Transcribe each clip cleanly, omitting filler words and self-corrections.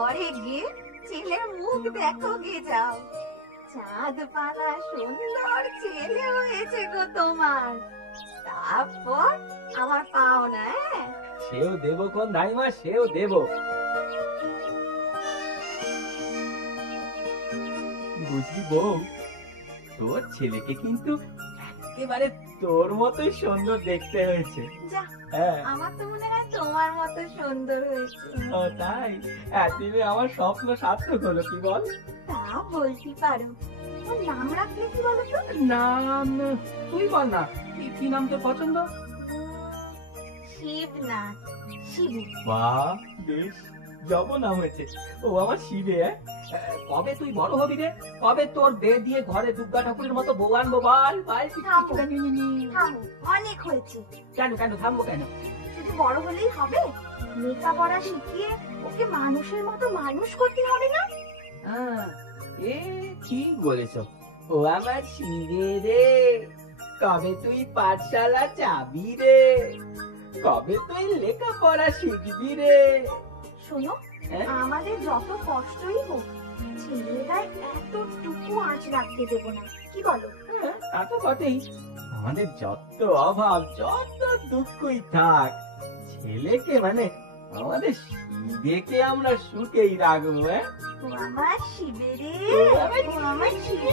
ঘরে গিয়ে ছেলের মুখ দেখো গে যাও। চাঁদ পানা সুন্দর ছেলে হয়েছে গো তোমার। তারপর আমার পাওনা। সেও দেবো কোন দাইমা, সেও দেবো। বুঝলি বউ, তোর ছেলেকে কিন্তু একেবারে তোর মতোই সুন্দর দেখতে হয়েছে। যা, হ্যাঁ, আমার তো মনে হয় তোমার মতো সুন্দর হয়েছে। ও তাই? এতদিনে আমার স্বপ্ন সার্থক হলো, কি বল? তা বলতে পারো। ওর নাম রাখলে কি বলো তো? নাম তুই বল না, কি নাম তোর পছন্দ? শিবনাথ। শিবু। বাহ, বেশ জব নাম হয়েছে। ও আমার শিবে। কবে তুই বড় হবি রে? কবে তোর বিয়ে দিয়ে ঘরে দুর্গা ঠাকুরের মতো বউ আনবো বল? থামো, অনেক হয়েছে। কেন কেন থামবো কেন? শুধু বড় হলেই হবে? লেখাপড়া শিখিয়ে ওকে মানুষের মতো মানুষ করতে হবে না? এ ঠিক বলেছ। ও আমার শিবে রে, কবে তুই পাঠশালা যাবি রে? কবে তুই লেখাপড়া শিখবি রে? শোনো, হ্যাঁ? আমাদের যত কষ্টই হোক ছেলের গায়ে এতটুকু আঁচ রাখতে দেবো না, কি বলো? হ্যাঁ, তা তো বটেই। আমাদের যত অভাব, যত দুঃখই থাক, ছেলেকে মানে আমাদের শিবেকে আমরা সুখেই রাখবো। হ্যাঁ, ও আমার শিবে রে, ও আমার ও আমার শিবে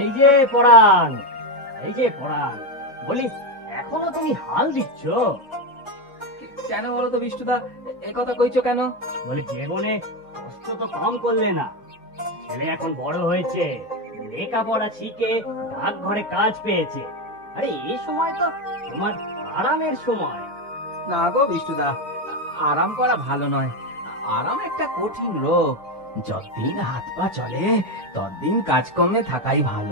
এই যে পরাণ, এই যে পরাণ, বলি এখনো তুমি হাল দিচ্ছ? কেন বলো তো বিষ্ণুদা, কথা কইছো কেন? বলি জীবনে কষ্ট তো কম করলে না। ছেলে এখন বড় হয়েছে, লেখাপড়া শিখে ডাক ঘরে কাজ পেয়েছে। আরে এই সময় তো তোমার আরামের সময়। না গো বিষ্ণুদা, আরাম করা ভালো নয়। আরাম একটা কঠিন রোগ। যতদিন হাত পা চলে ততদিন কাজকর্মে থাকাই ভালো।